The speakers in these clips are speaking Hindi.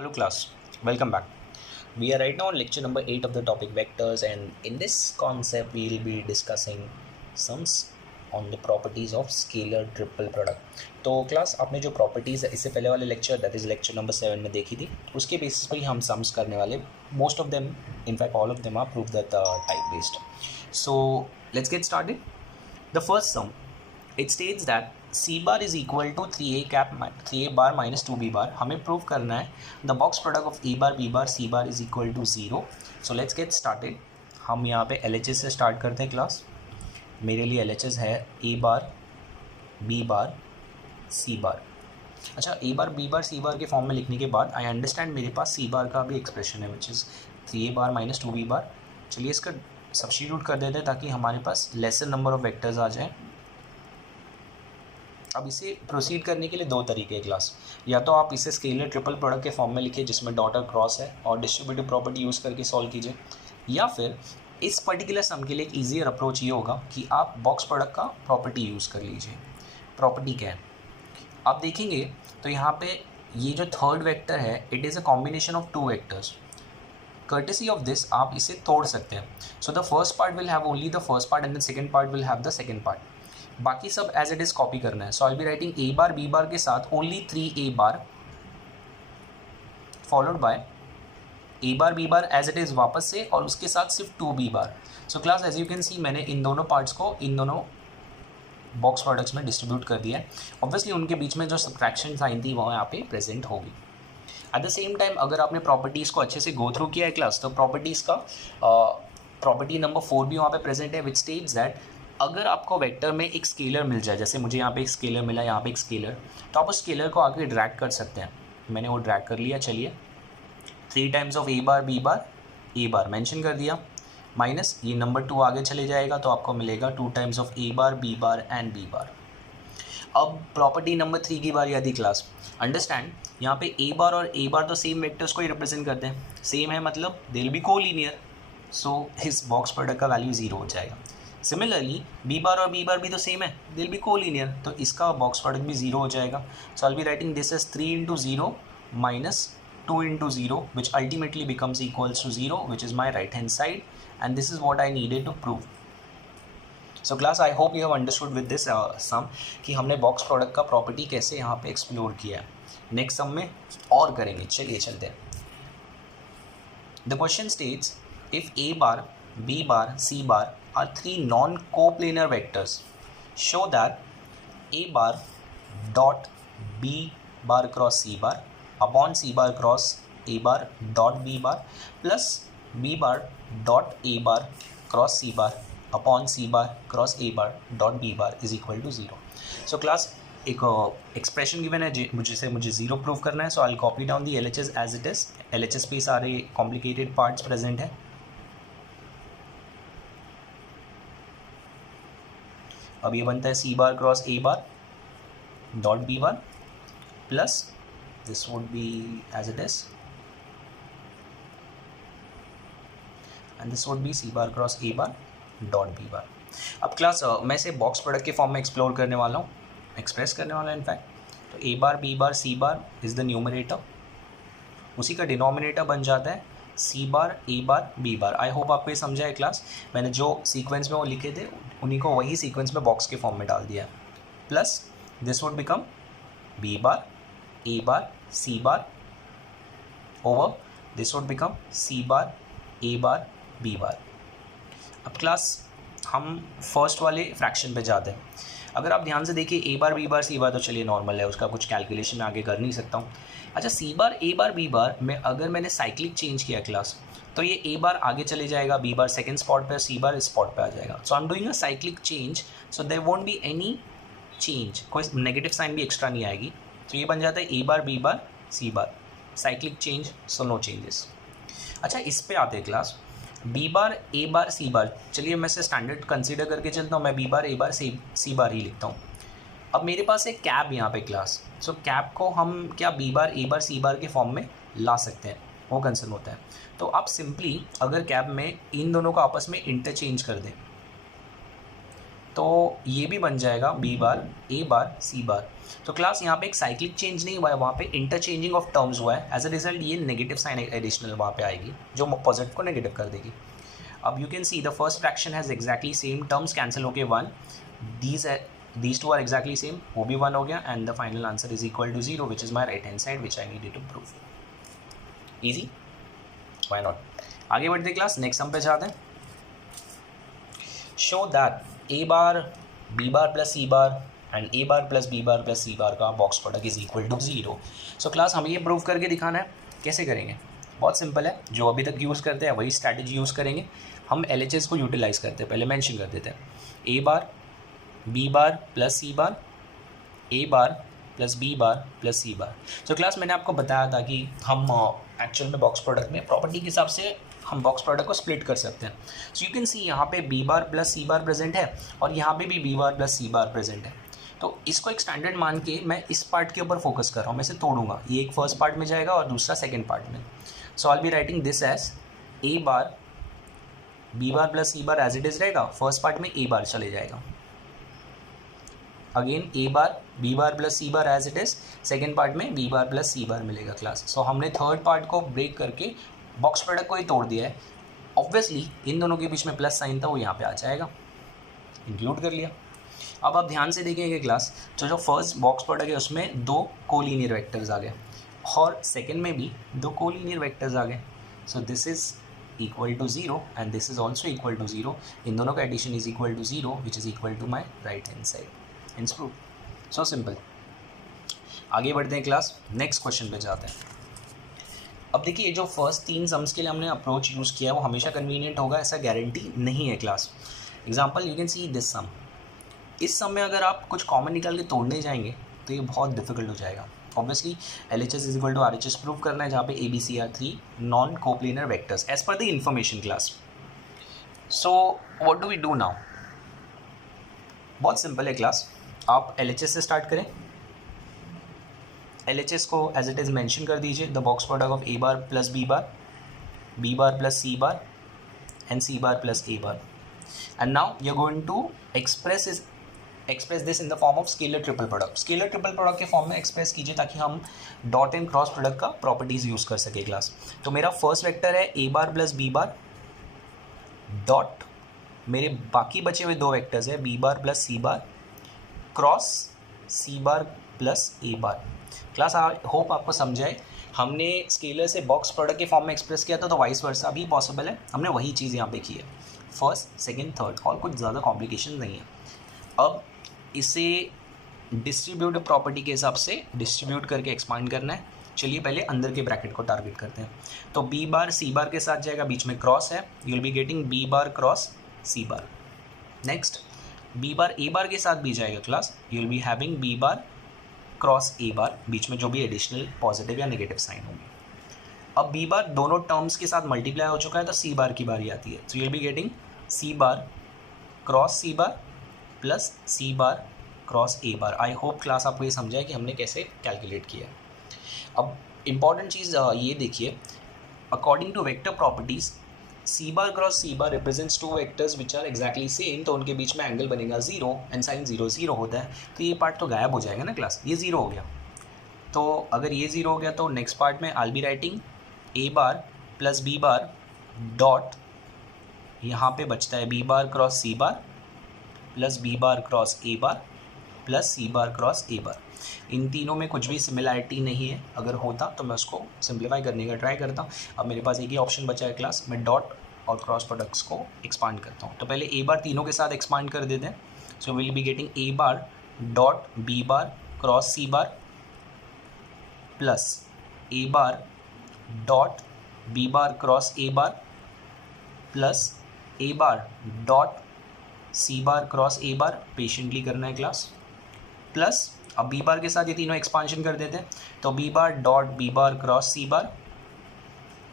Hello class, welcome back. We are right now on lecture number 8 of the topic vectors, and in this concept we will be discussing sums on the properties of scalar triple product. तो क्लास आपने जो प्रॉपर्टीज़ है इससे पहले वाले lecture that is lecture number 7 में देखी थी, उसके बेसिस पर ही हम सम्स करने वाले. Most of them in fact all of them are prove that type based. So let's get started. The first sum, it states that c bar is equal to 3a bar minus 2b bar. हमें प्रूव करना है the box product of a bar b bar c bar is equal to 0. so let's get started. हम यहाँ पे LHS से स्टार्ट करते हैं क्लास. मेरे लिए LHS है a bar b bar c bar. अच्छा, a bar b bar c bar के फॉर्म में लिखने के बाद आई अंडरस्टैंड मेरे पास c bar का भी एक्सप्रेशन है which is 3a bar minus 2b bar. चलिए इसका सब्स्टिट्यूट कर देते हैं ताकि हमारे पास लेसर नंबर ऑफ वेक्टर्स आ जाए. अब इसे प्रोसीड करने के लिए दो तरीके हैं क्लास. या तो आप इसे स्केलर ट्रिपल प्रोडक्ट के फॉर्म में लिखिए जिसमें डॉट और क्रॉस है और डिस्ट्रीब्यूटिव प्रॉपर्टी यूज़ करके सॉल्व कीजिए, या फिर इस पर्टिकुलर सम के लिए एक ईजियर अप्रोच ये होगा कि आप बॉक्स प्रोडक्ट का प्रॉपर्टी यूज़ कर लीजिए. प्रॉपर्टी क्या है आप देखेंगे तो यहाँ पे ये जो थर्ड वेक्टर है it is a combination of two vectors. Courtesy of this आप इसे तोड़ सकते हैं. So the first part will have only the first part and the second part will have the second part. बाकी सब एज इट इज कॉपी करना है. So I be writing A bar B bar के साथ only 3a bar followed by A bar B bar as it is वापस से और उसके साथ सिर्फ 2b bar. So class as you can see मैंने इन दोनों पार्ट्स को इन दोनों बॉक्स प्रोडक्ट्स में डिस्ट्रीब्यूट कर दिया है. ऑब्वियसली उनके बीच में जो सब्ट्रैक्शन साइन थी वो यहाँ पे प्रेजेंट होगी. एट द सेम टाइम अगर आपने प्रॉपर्टीज़ को अच्छे से गो थ्रू किया है क्लास, तो प्रॉपर्टीज़ का प्रॉपर्टी नंबर 4 भी वहाँ पे प्रेजेंट है विच स्टेट्स दैट अगर आपको वेक्टर में एक स्केलर मिल जाए, जैसे मुझे यहाँ पे एक स्केलर मिला, यहाँ पे एक स्केलर, तो आप उस स्केलर को आगे ड्रैग कर सकते हैं. मैंने वो ड्रैग कर लिया. चलिए 3 times of A bar B bar A bar mention कर दिया, माइनस ये नंबर 2 आगे चले जाएगा तो आपको मिलेगा 2 times of A bar B bar and B bar. अब प्रॉपर्टी नंबर 3 की बारी आती क्लास. अंडरस्टैंड, यहाँ पे ए बार और ए बार तो सेम वेक्टर्स को ही रिप्रेजेंट करते हैं. सेम है मतलब दे विल बी कोलिनियर, सो इस बॉक्स प्रोडक्ट का वैल्यू 0 हो जाएगा. सिमिलरली बी बार और बी बार भी तो सेम है, दे विल बी कोलिनियर, तो इसका बॉक्स प्रोडक्ट भी 0 हो जाएगा. So I will be writing this is 3 into 0 minus 2 into 0 which ultimately becomes equals to 0 which is my right hand side, and this is what I needed to prove. So class, I hope you have understood with this sum कि हमने बॉक्स प्रोडक्ट का प्रॉपर्टी कैसे यहाँ पे एक्सप्लोर किया है. नेक्स्ट सम में और करेंगे. चलिए चलते हैं. The question states if A bar B bar C bar are 3 non-coplanar vectors, show that a bar dot b bar cross c bar upon c bar cross a bar dot b bar plus b bar dot a bar cross c bar upon c bar cross a bar dot b bar is equal to 0. So class, एक एक्सप्रेशन गिवन है जिसे मुझे 0 प्रूव करना है. So I copy down the LHS as it is. LHS पे सारे कॉम्प्लिकेटेड पार्ट्स प्रेजेंट है. अब ये बनता है C bar cross A bar dot B bar plus this would be as it is and this would be C bar cross A bar dot B bar. अब क्लास मैं इसे बॉक्स प्रोडक्ट के फॉर्म में एक्सप्लोर करने वाला हूँ, एक्सप्रेस करने वाला हूँ इनफैक्ट. तो A bar B bar C bar is the numerator, उसी का डिनोमिनेटर बन जाता है C bar A bar B bar. I hope आपको ये समझा है क्लास. मैंने जो सीक्वेंस में वो लिखे थे उन्हीं को वही सीक्वेंस में बॉक्स के फॉर्म में डाल दिया. Plus this would become B bar A bar C bar over this would become C bar A bar B bar. अब क्लास हम फर्स्ट वाले फ्रैक्शन पे जाते हैं. अगर आप ध्यान से देखिए ए bar B bar C bar तो चलिए नॉर्मल है, उसका कुछ कैलकुलेशन मैं आगे कर नहीं सकता हूँ. अच्छा, सी बार ए बार बी बार में अगर मैंने साइक्लिक चेंज किया क्लास तो ये ए बार आगे चले जाएगा, बी बार सेकेंड स्पॉट पे, सी बार इस स्पॉट पे आ जाएगा. So I am doing a cyclic change, so there won't be any change, कोई नेगेटिव साइन भी एक्स्ट्रा नहीं आएगी. तो ये बन जाता है A bar B bar C bar, cyclic change, so no changes. अच्छा, इस पे आते हैं class B bar A bar C बार. चलिए मैं इसे स्टैंडर्ड कंसीडर करके चलता हूँ. मैं B bar A bar C बार ही लिखता हूँ. अब मेरे पास एक कैप यहाँ पे क्लास. सो कैप को हम क्या B bar A bar C bar के फॉर्म में ला सकते हैं, वो कंसर्न होता है. तो आप सिंपली अगर कैप में इन दोनों को आपस में इंटरचेंज कर दें तो ये भी बन जाएगा B bar A bar C bar. तो क्लास यहाँ पे एक साइक्लिक चेंज नहीं हुआ है, वहाँ पे इंटरचेंजिंग ऑफ टर्म्स हुआ है। एज अ रिजल्ट ये नेगेटिव साइन एडिशनल वहाँ पे आएगी जो पॉजिटिव को नेगेटिव कर देगी। अब you can see the first fraction has exactly same terms, cancel होके 1, these two are exactly same, वो भी 1 हो गया, and the final answer is equal to 0 which is my right hand side which I needed to prove. Easy, why not. आगे बढ़ते क्लास, नेक्स्ट सम पे जाते हैं। Show that A bar B bar plus C bar and A bar plus B bar plus C bar का box product is equal to 0। So class हमें ये प्रूव करके दिखाना है। कैसे करेंगे? बहुत सिंपल है, जो अभी तक यूज़ करते हैं वही स्ट्रैटेजी यूज़ करेंगे। हम LHS को यूटिलाइज़ करते हैं, पहले मेंशन कर देते हैं। ए bar B bar plus C bar, A bar plus B bar plus C bar. तो क्लास मैंने आपको बताया था कि हम एक्चुअल में बॉक्स प्रोडक्ट में प्रॉपर्टी के हिसाब से हम बॉक्स प्रोडक्ट को स्प्लिट कर सकते हैं। सो यू कैन सी यहाँ पे बी बार प्लस सी बार प्रेजेंट है और यहाँ पे भी बी बार प्लस सी बार प्रेजेंट है। तो इसको एक स्टैंडर्ड मान के मैं इस पार्ट के ऊपर फोकस कर रहा हूँ, मैं इसे तोड़ूंगा। ये एक फर्स्ट पार्ट में जाएगा और दूसरा सेकेंड पार्ट में। So I will be writing this as A bar B bar plus C bar as it is रहेगा, फर्स्ट पार्ट में ए बार चले जाएगा। Again A bar B bar plus C bar as it is, second part में B bar plus C bar मिलेगा क्लास। सो हमने थर्ड पार्ट को ब्रेक करके बॉक्स प्रोडक्ट को ही तोड़ दिया है। ऑब्वियसली इन दोनों के बीच में प्लस साइन था, वो यहाँ पे आ जाएगा, इंक्लूड कर लिया। अब आप ध्यान से देखेंगे क्लास, तो जो फर्स्ट बॉक्स प्रोडक्ट है उसमें 2 कोलिनियर वेक्टर्स आ गए और सेकेंड में भी 2 कोलिनियर वेक्टर्स आ गए। So this is equal to 0 and this is also equal to 0। इन दोनों का addition is equal to 0 which is equal to my right hand side. Hence prove. So simple. आगे बढ़ते हैं क्लास, नेक्स्ट क्वेश्चन पे जाते हैं। अब देखिए, जो फर्स्ट 3 सम्स के लिए हमने अप्रोच यूज़ किया वो हमेशा कन्वीनियंट होगा ऐसा गारंटी नहीं है class. Example you can see this sum. इस सम में अगर आप कुछ कॉमन निकाल के तोड़ने जाएंगे तो ये बहुत डिफिकल्ट हो जाएगा। Obviously LHS is equal to RHS prove करना है, जहाँ पे ABC are 3 non coplanar vectors as पर the information class. So what do we do now? बहुत सिंपल है क्लास, आप LHS से स्टार्ट करें। LHS को एज इट इज़ मेंशन कर दीजिए, the box product of A bar plus B bar plus C bar and C bar plus A bar. And now you are going to express this in the form of scalar triple product. Scalar triple product के फॉर्म में एक्सप्रेस कीजिए ताकि हम डॉट एंड क्रॉस प्रोडक्ट का प्रॉपर्टीज यूज़ कर सके क्लास। तो मेरा फर्स्ट वेक्टर है A bar plus B bar dot, मेरे बाकी बचे हुए 2 वेक्टर्स है B bar plus C bar cross C bar plus A bar. Class I hope आपको समझाए। हमने स्केलर से बॉक्स प्रोडक्ट के फॉर्म में एक्सप्रेस किया था, तो वाइस वर्सा भी पॉसिबल है। हमने वही चीज़ यहाँ पे की है, फर्स्ट सेकंड थर्ड, और कुछ ज़्यादा कॉम्प्लिकेशन नहीं है। अब इसे डिस्ट्रीब्यूटिव प्रॉपर्टी के हिसाब से डिस्ट्रीब्यूट करके एक्सपांड करना है। चलिए पहले अंदर के ब्रैकेट को टारगेट करते हैं। तो बी बार सी बार के साथ जाएगा, बीच में क्रॉस है, you will be getting B bar cross C bar. Next B bar A bar के साथ भी जाएगा class, you will be having B bar cross A bar, बीच में जो भी एडिशनल पॉजिटिव या नेगेटिव साइन होंगे। अब बी बार दोनों टर्म्स के साथ मल्टीप्लाई हो चुका है, तो सी बार की बारी आती है। So you will be getting C bar cross C bar plus C bar cross A bar. I hope class आपको ये समझा है कि हमने कैसे कैलकुलेट किया। अब इम्पॉर्टेंट चीज़ ये देखिए, according to vector properties C bar cross C bar represents 2 vectors which are exactly same, तो उनके बीच में एंगल बनेगा 0 एंड साइन 0 0 होता है। तो ये पार्ट तो गायब हो जाएगा ना क्लास, ये 0 हो गया। तो अगर ये 0 हो गया तो नेक्स्ट पार्ट में I be writing A bar plus B bar dot, यहाँ पे बचता है B bar cross C bar plus B bar cross A bar plus C bar cross A bar. इन तीनों में कुछ भी सिमिलैरिटी नहीं है, अगर होता तो मैं उसको सिंप्लीफाई करने का ट्राई करता हूँ। अब मेरे पास एक ही ऑप्शन बचा है क्लास, मैं डॉट और क्रॉस प्रोडक्ट्स को एक्सपांड करता हूँ। तो पहले ए बार तीनों के साथ एक्सपांड कर देते हैं। So will be getting A bar dot B bar cross C bar plus A bar dot B bar cross A bar plus A bar dot C bar cross A bar, patiently करना है क्लास, प्लस अब बी बार के साथ ये तीनों एक्सपांशन कर देते हैं। तो B bar dot B bar cross C bar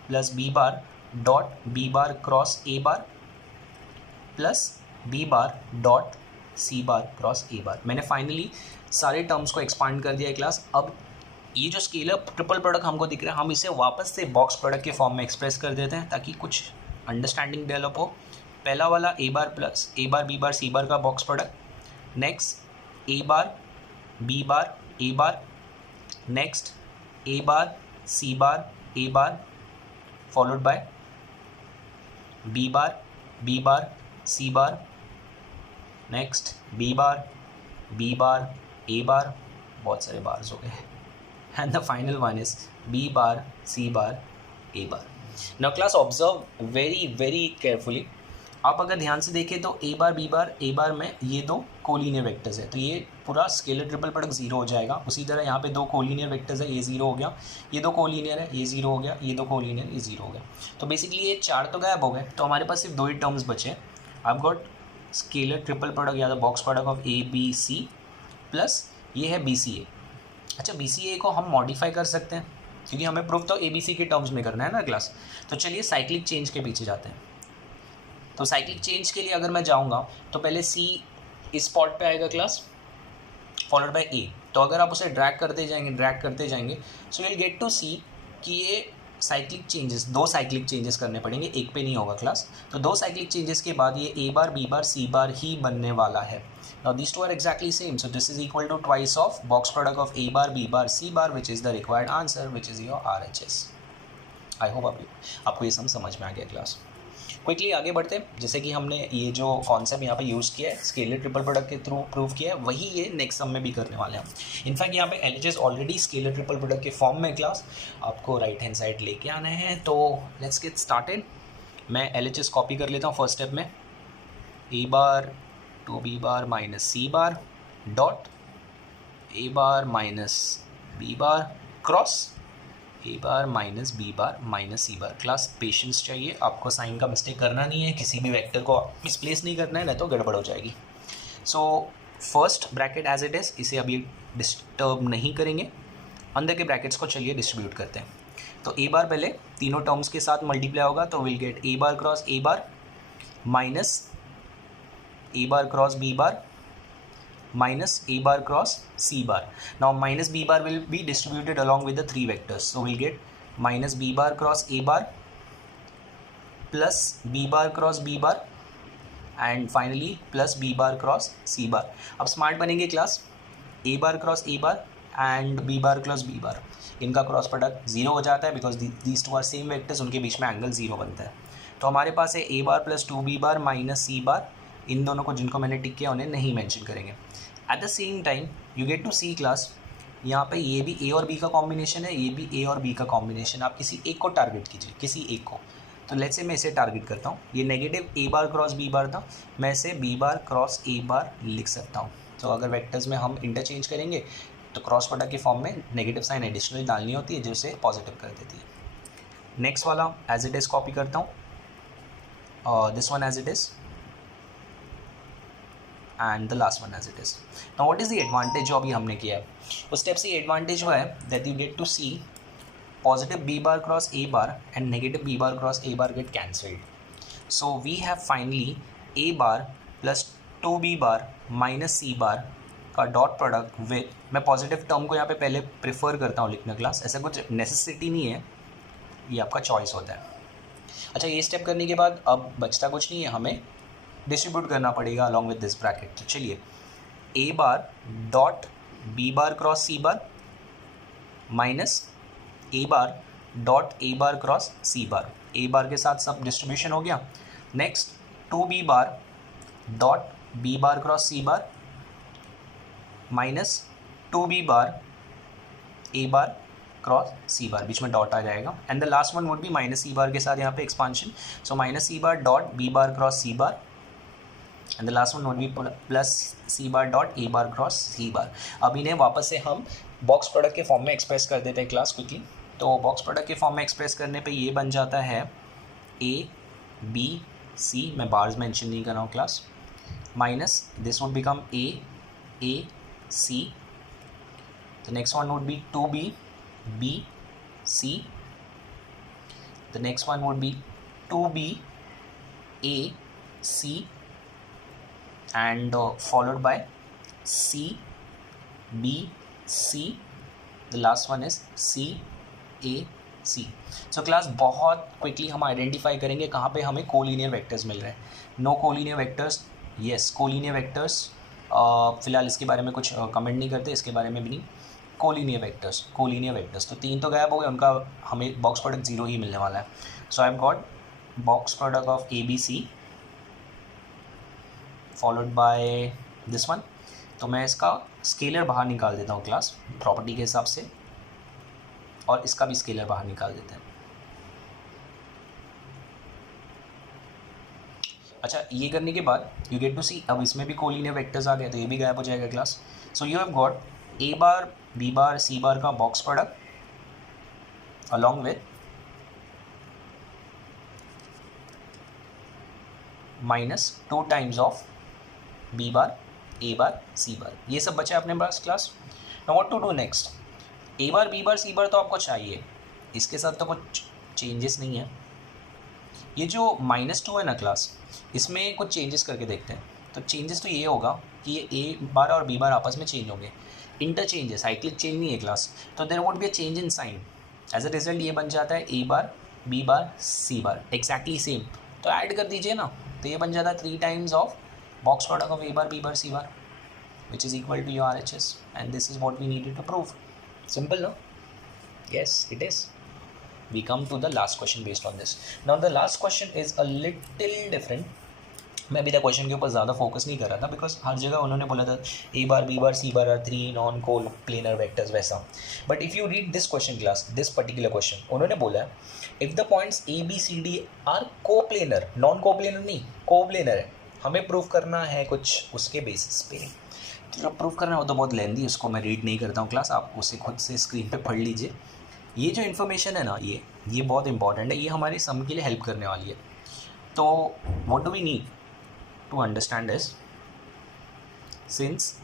plus B bar dot B bar cross A bar plus B bar dot C bar cross A bar. मैंने फाइनली सारे टर्म्स को एक्सपांड कर दिया है क्लास। अब ये जो स्केलर ट्रिपल प्रोडक्ट हमको दिख रहा है, हम इसे वापस से बॉक्स प्रोडक्ट के फॉर्म में एक्सप्रेस कर देते हैं ताकि कुछ अंडरस्टैंडिंग डेवलप हो। पहला वाला ए bar plus A bar B bar C bar का box product, next A bar B bar A bar, next A bar C bar A bar followed by B bar C bar, next B bar A bar, बहुत सारे बार्स हो गए, and the final one is B bar C bar A bar. Now class observe very very carefully. आप अगर ध्यान से देखें तो ए बार में ये दो कोलिनियर वेक्टर्स है, तो ये पूरा स्केलर ट्रिपल प्रोडक्ट जीरो हो जाएगा। उसी तरह यहाँ पे दो कोलिनियर वेक्टर्स है, ये जीरो हो गया, ये दो कोलिनियर है, ये जीरो हो गया, ये दो कोलिनियर, ये जीरो हो गया। तो बेसिकली ये चार तो गायब हो गए, तो हमारे पास सिर्फ दो ही टर्म्स बचे। I got scalar triple product या the box product of A B C plus ये है बी सी ए। अच्छा, बी सी ए को हम मॉडिफाई कर सकते हैं क्योंकि हमें प्रूफ तो ए बी सी के टर्म्स में करना है ना क्लास। तो चलिए साइक्लिक चेंज के पीछे जाते हैं। तो साइक्लिक चेंज के लिए अगर मैं जाऊंगा तो पहले सी इस स्पॉट पे आएगा क्लास, फॉलोड बाय ए। तो अगर आप उसे ड्रैग करते जाएंगे so you will get to see कि ये साइक्लिक चेंजेस, दो साइक्लिक चेंजेस करने पड़ेंगे, एक पे नहीं होगा क्लास। तो दो साइक्लिक चेंजेस के बाद ये ए बार बी बार सी बार ही बनने वाला है। Now this two are exactly same, so this is equal to twice of box product of A bar B bar C bar which is the required answer which is your RHS। I hope आपको ये समझ में आ गया क्लास। क्विकली आगे बढ़ते हैं। जैसे कि हमने ये जो कॉन्सेप्ट यहाँ पे यूज़ किया है स्केलर ट्रिपल प्रोडक्ट के थ्रू प्रूव किया है, वही ये नेक्स्ट सम में भी करने वाले हैं। इनफैक्ट यहाँ पे LHS already scalar triple product के फॉर्म में क्लास आपको राइट हैंड साइड लेके आना है। तो लेट्स गेट स्टार्टेड। मैं LHS कॉपी कर लेता हूँ फर्स्ट स्टेप में, A bar two B bar minus C bar dot A bar minus B bar cross A bar minus B bar minus C bar. Class patience चाहिए, आपको साइन का मिस्टेक करना नहीं है, किसी भी वेक्टर को मिसप्लेस नहीं करना है, नहीं तो गड़बड़ हो जाएगी। So first bracket as it is, इसे अभी डिस्टर्ब नहीं करेंगे। अंदर के ब्रैकेट्स को चलिए डिस्ट्रीब्यूट करते हैं। तो ए बार पहले तीनों टर्म्स के साथ मल्टीप्लाई होगा, तो will get A bar cross A bar minus A bar cross B bar minus a bar cross c bar. Now minus b bar will be distributed along with the three vectors, so we'll get minus b bar cross a bar plus b bar cross b bar and finally plus b bar cross c bar. अब स्मार्ट बनेंगे class, a bar cross a bar and b bar cross b bar, इनका क्रॉस प्रोडक्ट जीरो हो जाता है because these two are same vectors, उनके बीच में एंगल जीरो बनता है। तो हमारे पास है a bar plus 2b bar minus C bar. इन दोनों को जिनको मैंने टिक किया उन्हें नहीं मेंशन करेंगे। At the same time you get to see class, यहाँ पे ये भी ए और बी का कॉम्बिनेशन है, ये भी ए और बी का कॉम्बिनेशन। आप किसी एक को टारगेट कीजिए, किसी एक को। तो लेट्स से मैं इसे टारगेट करता हूँ। ये नेगेटिव ए बार क्रॉस बी बार था, मैं इसे बी बार क्रॉस ए बार लिख सकता हूँ। तो अगर वेक्टर्स में हम इंटरचेंज करेंगे तो क्रॉस प्रोडक्ट के फॉर्म में नेगेटिव साइन एडिशनल डालनी होती है जो उसे पॉजिटिव कर देती है। नेक्स्ट वाला एज इट इज़ कॉपी करता हूँ, this one as it is and the last one as it is. Now what is the advantage जो अभी हमने किया है, उस स्टेप से एडवांटेज हुआ है that you get to see positive B bar cross A bar and negative B bar cross A bar get cancelled. So we have finally A bar plus 2b bar minus C bar का डॉट प्रोडक्ट विद, मैं पॉजिटिव टर्म को यहाँ पे पहले प्रेफर करता हूँ लिखना क्लास, ऐसा कुछ नेसेसिटी नहीं है, ये आपका चॉइस होता है। अच्छा, ये स्टेप करने के बाद अब बचता कुछ नहीं है, हमें डिस्ट्रीब्यूट करना पड़ेगा अलॉन्ग विद दिस ब्रैकेट। तो चलिए A bar dot B bar cross C bar minus A bar dot A bar cross C bar, A bar के साथ सब डिस्ट्रीब्यूशन हो गया। Next 2b bar dot B bar cross C bar minus 2b bar A bar cross C bar, बीच में डॉट आ जाएगा। And the last one would be minus C bar के साथ यहाँ पे expansion, so minus C bar dot B bar cross C bar and the last one would be plus C bar dot A bar cross C bar. अब इन्हें वापस से हम बॉक्स प्रोडक्ट के फॉर्म में एक्सप्रेस कर देते हैं क्लास क्विकली। तो बॉक्स प्रोडक्ट के फॉर्म में एक्सप्रेस करने पे ये बन जाता है ए बी सी, मैं बार्स मेंशन नहीं कर रहा हूँ class, minus this would become A C, the next one would be 2b b c, the next one would be 2b a c and followed by c b c, the last one is c a C. So class बहुत क्विकली हम आइडेंटिफाई करेंगे कहाँ पे हमें कोलिनियर वेक्टर्स मिल रहे हैं। No collinear vectors, yes collinear vectors, फिलहाल इसके बारे में कुछ कमेंट नहीं करते, इसके बारे में भी नहीं। कोलिनियर वेक्टर्स तो 3 तो गायब हो गए, उनका हमें बॉक्स प्रोडक्ट 0 ही मिलने वाला है। So I have got box product of A B C followed by this one. तो मैं इसका स्केलर बाहर निकाल देता हूँ क्लास प्रॉपर्टी के हिसाब से, और इसका भी स्केलर बाहर निकाल देते हैं। अच्छा, ये करने के बाद यू गेट टू सी, अब इसमें भी कोलिनियर वेक्टर्स आ गए तो ये भी गायब हो जाएगा class. So you have got A bar B bar C bar का box product along with -2 times of B bar A bar C bar. ये सब बचा अपने पास class. Now what to do next, A bar B bar C bar तो आपको चाहिए, इसके साथ तो कुछ चेंजेस नहीं है। ये जो -2 है ना क्लास, इसमें कुछ चेंजेस करके देखते हैं। तो चेंजेस तो ये होगा कि ये ए बार और बी बार आपस में चेंज होंगे, इंटरचेंज है, साइक्लिक चेंज नहीं है क्लास। तो there would be a change in sign, as a result ये बन जाता है A bar B bar C bar, exactly same. तो ऐड कर दीजिए ना, तो ये बन जाता है 3 times of box product of A bar B bar C bar, which is equal to your RHS, and this is what we needed to prove. Simple, no? Yes, it is. We come to the last question based on this. Now the last question is a little different. मैं अभी तक क्वेश्चन के ऊपर ज़्यादा फोकस नहीं कर रहा था, बिकॉज हर जगह उन्होंने बोला था A bar B bar C bar are 3 non coplanar vectors वैसा। But if you read this question class, this particular question, उन्होंने बोला है if the points A B C D are coplanar, non coplanar नहीं, को प्लेनर है, हमें प्रूव करना है कुछ उसके बेसिस पे। जो प्रूव करना है वो तो बहुत लेंदी है, उसको मैं रीड नहीं करता हूँ क्लास, आप उसे खुद से स्क्रीन पे पढ़ लीजिए। ये जो इन्फॉर्मेशन है ना, ये बहुत इंपॉर्टेंट है, ये हमारे सम के लिए हेल्प करने वाली है। तो what do we need to understand this, since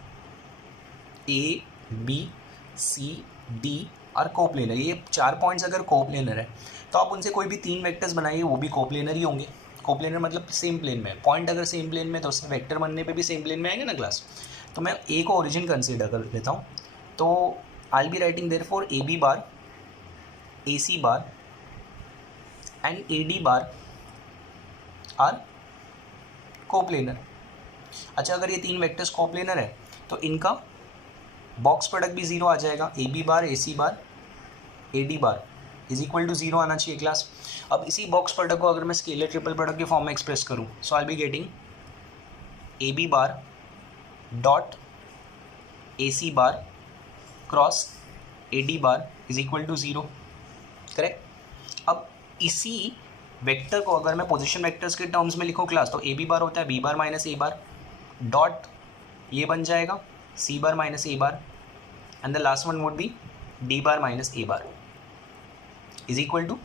A B C D are coplanar, ये 4 पॉइंट्स अगर कोप्लेनर है तो आप उनसे कोई भी 3 वेक्टर्स बनाइए, वो भी कोप्लेनर ही होंगे। कोप्लेनर मतलब सेम प्लेन में, पॉइंट अगर सेम प्लेन में तो उससे वेक्टर बनने पे भी सेम प्लेन में आएंगे ना क्लास। तो मैं ए को ओरिजिन कंसीडर कर लेता हूँ, तो I be writing therefore A B bar A C bar and A D bar are coplanar. अच्छा, अगर ये 3 वेक्टर्स कोप्लेनर है तो इनका बॉक्स प्रोडक्ट भी 0 आ जाएगा, A B bar A C bar A D bar is equal to 0 आना चाहिए क्लास। अब इसी बॉक्स प्रोडक्ट को अगर मैं स्केलर ट्रिपल प्रोडक्ट के फॉर्म में एक्सप्रेस करूँ, so I be getting A B bar dot A C bar cross A D bar is equal to 0, correct. अब इसी वेक्टर को अगर मैं पोजीशन वेक्टर्स के टर्म्स में लिखूँ क्लास, तो ए बी बार होता है B bar minus A bar dot ये बन जाएगा C bar minus A bar, and the last one would be D bar minus A bar is equal to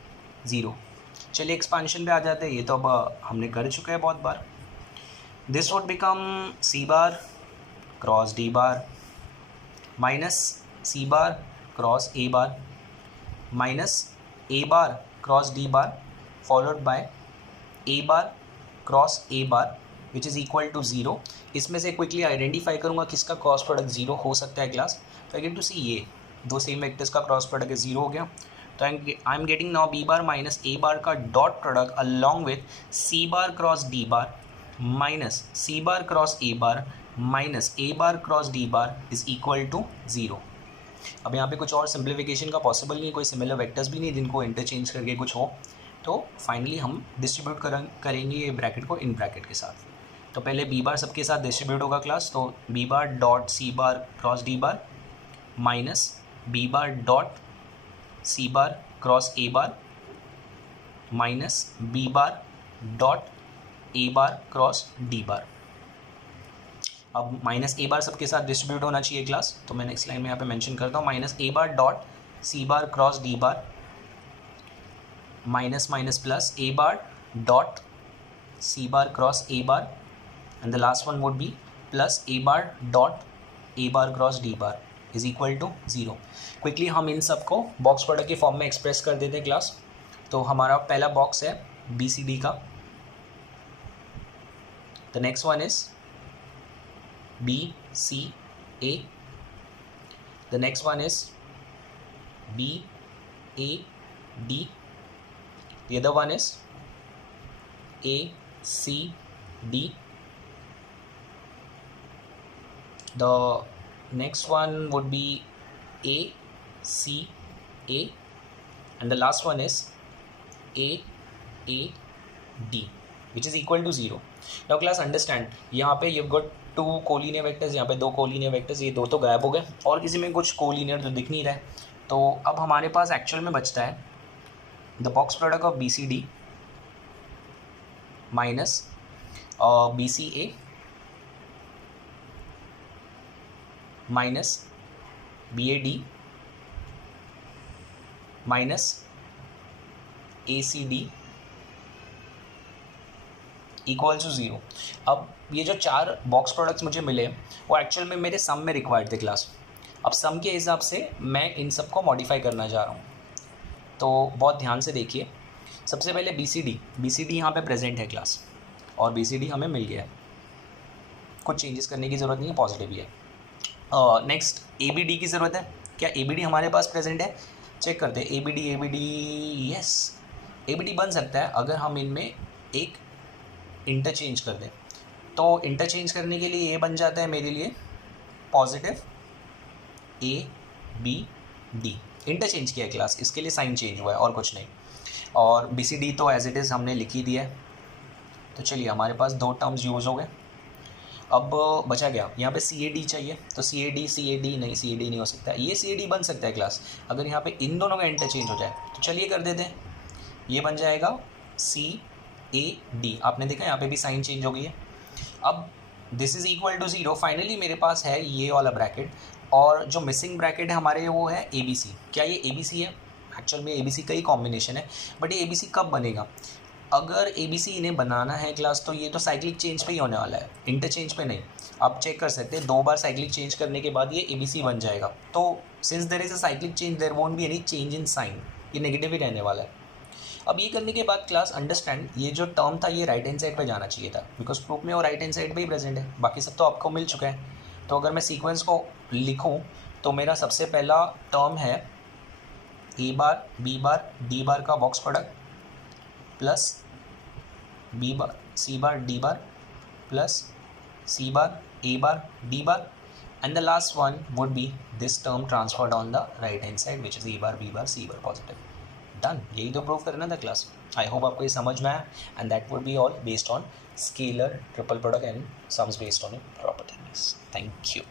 0। चलिए एक्सपांशन पे आ जाते हैं, ये तो अब हमने कर चुके हैं बहुत बार। This would become C bar cross D bar minus C bar cross A bar minus A bar cross D bar followed by A bar cross A bar which is equal to 0। इसमें से क्विकली आइडेंटिफाई करूँगा किसका क्रॉस प्रोडक्ट 0 हो सकता है क्लास। तो आई गेट टू सी ये 2 सेम वेक्टर्स का क्रॉस प्रोडक्ट 0 हो गया। तो I am getting now B bar minus A bar का dot product along with C bar cross D bar minus C bar cross A bar minus A bar cross D bar is equal to 0। अब यहाँ पे कुछ और सिंप्लीफिकेशन का पॉसिबल नहीं, कोई सिमिलर वेक्टर्स भी नहीं जिनको इंटरचेंज करके कुछ हो। तो फाइनली हम डिस्ट्रीब्यूट करेंगे ये ब्रैकेट को इन ब्रैकेट के साथ। तो पहले बी बार सबके साथ डिस्ट्रीब्यूट होगा क्लास, तो B bar dot C bar cross D bar minus B bar dot C bar cross A bar minus B bar dot A bar cross D bar. अब माइनस ए बार सबके साथ डिस्ट्रीब्यूट होना चाहिए क्लास, तो मैं नेक्स्ट लाइन में यहाँ पे मेंशन करता हूँ minus A bar dot C bar cross D bar minus minus plus A bar dot C bar cross A bar and the last one would be plus A bar dot A bar cross D bar is equal to 0। Quickly हम इन सबको बॉक्स प्रोडक्ट के फॉर्म में एक्सप्रेस कर देते हैं क्लास। तो हमारा पहला बॉक्स है बी सी डी का, the next one is B, C, A. The next one is B, A, D. The other one is A, C, D. The next one would be A, C, A, and the last one is A, A, D, which is equal to 0. Now class understand, यहाँ पे you've got 2 कोलिनियर वेक्टर्स, यहाँ पे 2 कोलिनियर वेक्टर्स, ये 2 तो गायब हो गए और किसी में कुछ कोलिनियर तो दिख नहीं रहा है. तो अब हमारे पास एक्चुअल में बचता है the box product of B C D minus B C A minus B A D minus A C D equal to 0. अब ये जो 4 बॉक्स प्रोडक्ट्स मुझे मिले वो एक्चुअल में मेरे सम में रिक्वायर्ड थे क्लास. अब सम के हिसाब से मैं इन सब को मॉडिफाई करना चाह रहा हूँ. तो बहुत ध्यान से देखिए. सबसे पहले बी सी डी यहाँ पे प्रेजेंट है क्लास, और बी सी डी हमें मिल गया है, कुछ चेंजेस करने की ज़रूरत नहीं है, पॉजिटिव ही है. नेक्स्ट ए बी डी की ज़रूरत है. क्या ए बी डी हमारे पास प्रेजेंट है? चेक करते हैं. A B D yes, A B D बन सकता है अगर हम इनमें एक इंटरचेंज कर दें. तो इंटरचेंज करने के लिए ये बन जाता है मेरे लिए positive A B D. Interchange किया है क्लास, इसके लिए साइन चेंज हुआ है और कुछ नहीं. और बी सी डी तो एज इट इज़ हमने लिख ही दिया है. तो चलिए हमारे पास 2 टर्म्स यूज़ हो गए. अब बचा गया यहाँ पे सी ए डी चाहिए. तो सी ए डी नहीं हो सकता. ये सी ए डी बन सकता है क्लास अगर यहाँ पे इन दोनों का इंटरचेंज हो जाए. तो चलिए कर देते हैं. ये बन जाएगा सी ए डी. आपने देखा यहाँ पे भी साइन चेंज हो गई है. अब this is equal to 0. Finally मेरे पास है ये वाला ब्रैकेट, और जो मिसिंग ब्रैकेट है हमारे वो है ए बी सी. क्या ये ए बी सी है? एक्चुअल में ए बी सी का ही कॉम्बिनेशन है, बट ये ए बी सी कब बनेगा? अगर ए बी सी इन्हें बनाना है क्लास तो ये तो साइक्लिक चेंज पे ही होने वाला है, इंटरचेंज पे नहीं. आप चेक कर सकते हैं 2 बार साइक्लिक चेंज करने के बाद ये ए बी सी बन जाएगा. तो since there is a cyclic change there won't be any change in sign. ये नेगेटिव ही रहने वाला है. अब ये करने के बाद क्लास अंडरस्टैंड, ये जो टर्म था ये राइट हैंड साइड पे जाना चाहिए था, बिकॉज प्रूफ में वो राइट हैंड साइड पे ही प्रेजेंट है. बाकी सब तो आपको मिल चुका है. तो अगर मैं सीक्वेंस को लिखूं तो मेरा सबसे पहला टर्म है A bar B bar D bar का box product plus B bar C bar D bar plus C bar A bar D bar, and the last one would be this term transferred on the right hand side which is A bar B bar C bar positive. Done. यही तो प्रूव करना था क्लास. आई होप आपको ये समझ में आया. And that would be all based on scalar triple product and sums based on proper things. Thank you.